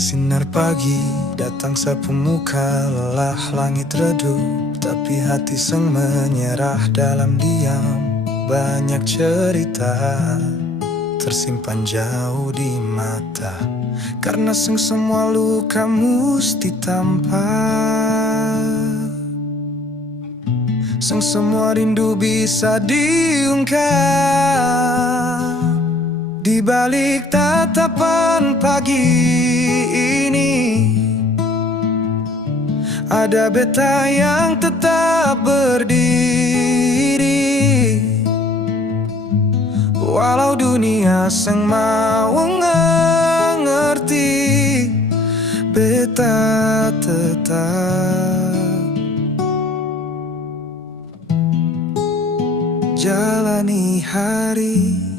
Sinar pagi datang sapu muka, lelah langit redup, tapi hati seng menyerah dalam diam. Banyak cerita tersimpan jauh di mata, karena seng semua luka musti tampak. Seng semua rindu bisa diungkap. Di balik tatapan pagi ini, ada beta yang tetap berdiri. Walau dunia seng mau ngerti, beta tetap jalani hari.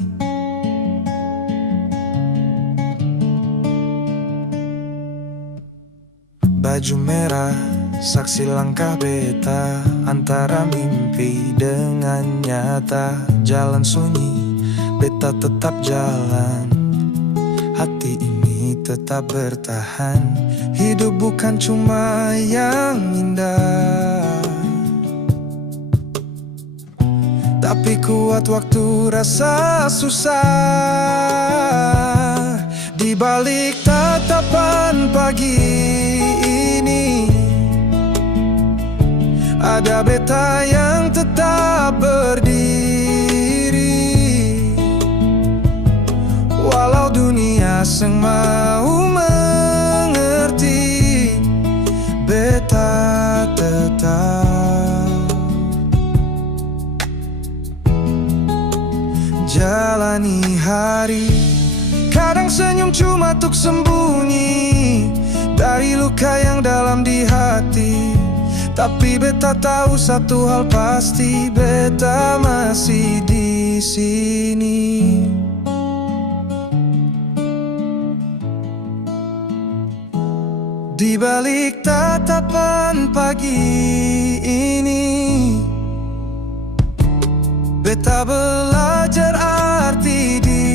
Baju merah, saksi langkah beta antara mimpi dengan nyata. Jalan sunyi, beta tetap jalan. Hati ini tetap bertahan. Hidup bukan cuma yang indah, tapi kuat waktu rasa susah. Di balik tatapan pagi ini, ada beta yang tetap berdiri. Walau dunia seng mau mengerti, beta tetap jalani hari. Kadang senyum cuma untuk sembunyi dari luka yang dalam di hati. Tapi beta tahu satu hal pasti, beta masih di sini. Di balik tatapan pagi ini, beta belajar arti diri.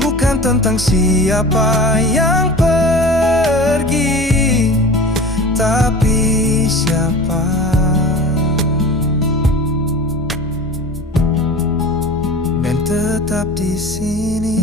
Bukan tentang siapa yang pergi, tapi siapa yang tetap di sini.